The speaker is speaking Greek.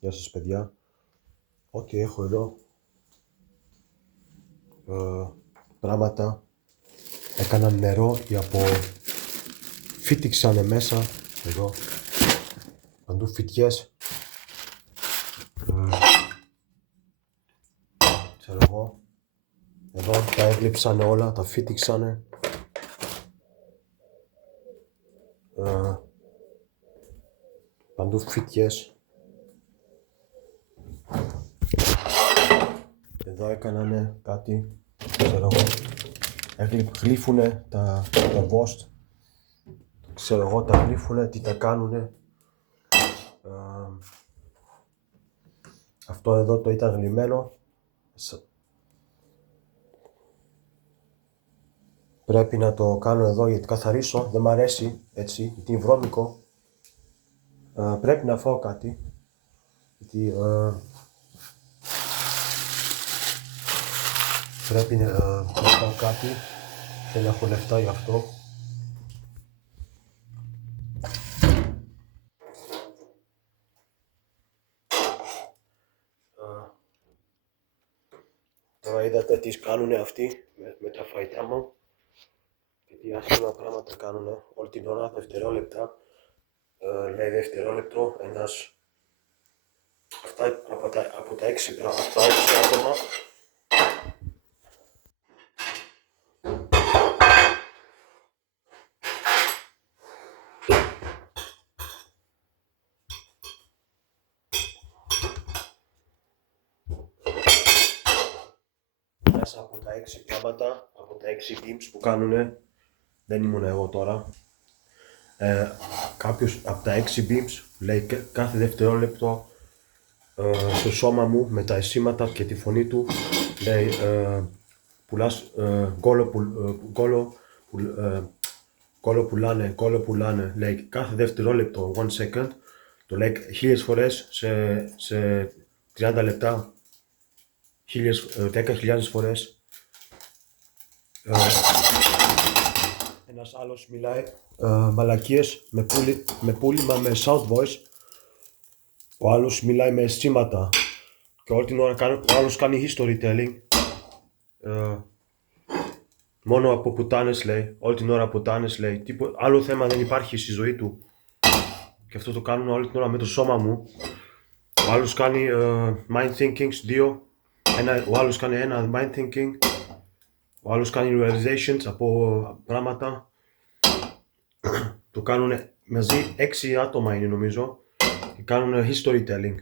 Γεια σας παιδιά. Ό,τι έχω εδώ πράγματα έκαναν νερό ή φύτηξανε μέσα εδώ παντού φυτιές, ξέρω εγώ, εδώ τα έγλειψανε όλα, τα φύτηξανε, παντού φυτιές. Εδώ έκανανε κάτι, ξέρω εγώ, γλύφουνε τα βόστ, ξέρω εγώ, τα γλύφουνε, τι τα κάνουνε. Αυτό εδώ το ήταν γλυμμένο. Πρέπει να το κάνω εδώ γιατί καθαρίσω, δεν μ' αρέσει έτσι, γιατί είναι βρώμικο. Πρέπει να φάω κάτι, γιατί πρέπει να φάω κάτι, δεν έχω λεφτά γι' αυτό. Τώρα είδατε τι κάνουνε αυτοί με τα φαγητά μου, γιατί άσχημα πράγματα κάνουνε όλη την ώρα, δευτερόλεπτα. Λέει δευτερόλεπτο, ένας, αυτά από τα 6 άτομα. Μέσα από τα 6 πράγματα, από τα 6 teams που κάνουνε, δεν ήμουν εγώ τώρα. Κάποιος από τα 6 beams λέει κάθε δευτερόλεπτο στο σώμα μου με τα αισθήματα και τη φωνή του λέει πουλάς γκόλο πουλάνε, λέει κάθε δευτερόλεπτο 1 second, το λέει 1000 φορές σε 30 λεπτά, 10.000 φορές. Ένας άλλος μιλάει μαλακίες με πούλημα με sound voice. Ο άλλος μιλάει με αισθήματα και όλη την ώρα ο άλλος κάνει history telling. Μόνο από πουτάνες λέει, όλη την ώρα πουτάνες λέει, άλλο θέμα δεν υπάρχει στη ζωή του. Και αυτό το κάνουν όλη την ώρα με το σώμα μου. Ο άλλος κάνει mind thinkings, 2. Ο άλλος κάνει ένα mind thinking. Ο άλλος κάνει realizations από πράγματα. Το κάνουν μαζί, 6 άτομα είναι νομίζω. Και κάνουν history telling.